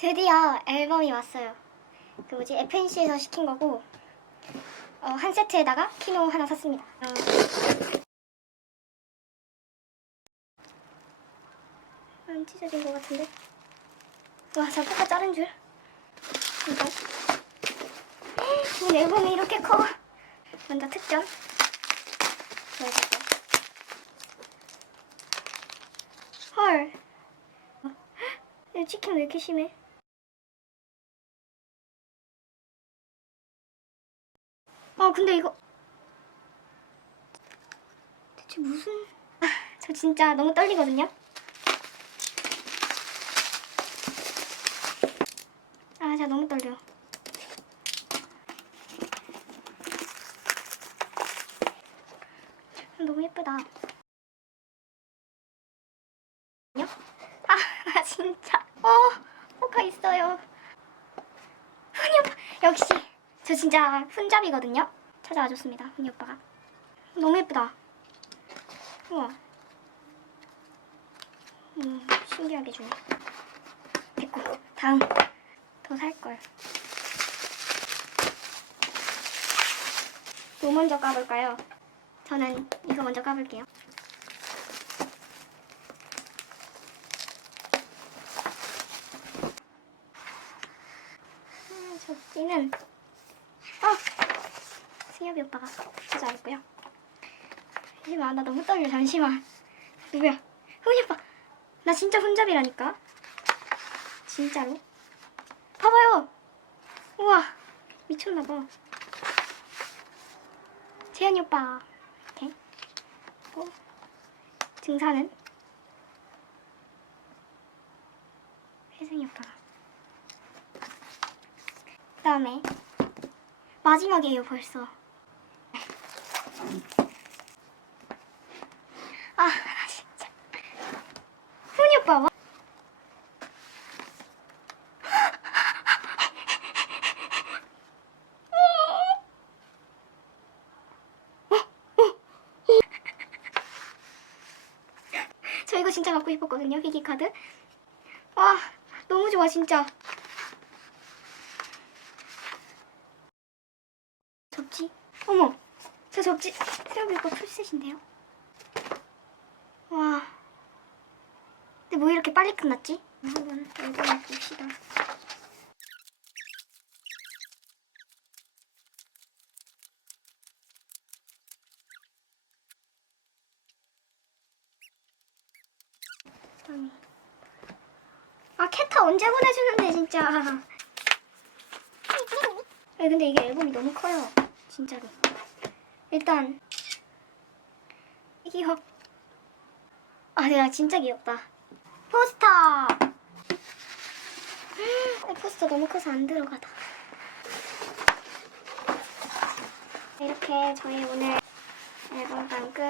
드디어 앨범이 왔어요. 그 뭐지 FNC에서 시킨 거고 어, 한 세트에다가 키노 하나 샀습니다. 어, 안 찢어진 것 같은데. 와, 잠깐만 자른 줄. 이거. 이 앨범이 이렇게 커. 먼저 특전. 헐. 어? 이 치킨 왜 이렇게 심해? 아 근데 이거 대체 무슨 아, 저 진짜 너무 떨리거든요? 아 진짜 너무 떨려 너무 예쁘다? 아, 아 진짜. 어 뭐가 있어요. 오빠 역시 저 진짜 훈잡이거든요? 찾아와 줬습니다 훈이 오빠가. 너무 예쁘다. 우와. 음 신기하게 주네. 됐고 다음. 더 살걸. 뭐 먼저 까볼까요? 저는 이거 먼저 까볼게요. 음, 접지는 어! 승엽이 오빠가 찾아왔고요. 잠시만, 나 너무 떨려, 잠시만. 누구야? 훈이 오빠! 나 진짜 혼잡이라니까? 진짜로? 봐봐요! 우와! 미쳤나봐. 재현이 오빠. 이렇게. 고 등산은? 혜승이 오빠가. 그 다음에 마지막이에요 벌써 아 나 진짜 훈이 오빠 와 저 이거 진짜 갖고 싶었거든요 희귀 카드 와 너무 좋아 진짜 접지? 어머, 저 접지 생각해 이거 풀셋인데요? 와, 근데 뭐 이렇게 빨리 끝났지? 한번 앨범을 봅시다. 아 캣타 언제 보내주는데 진짜. 아 근데 이게 앨범이 너무 커요. 진짜로. 일단 귀여. 아 내가 진짜 귀엽다. 포스터. 음, 포스터 너무 커서 안 들어가다. 이렇게 저희 오늘 앨범 방 끝.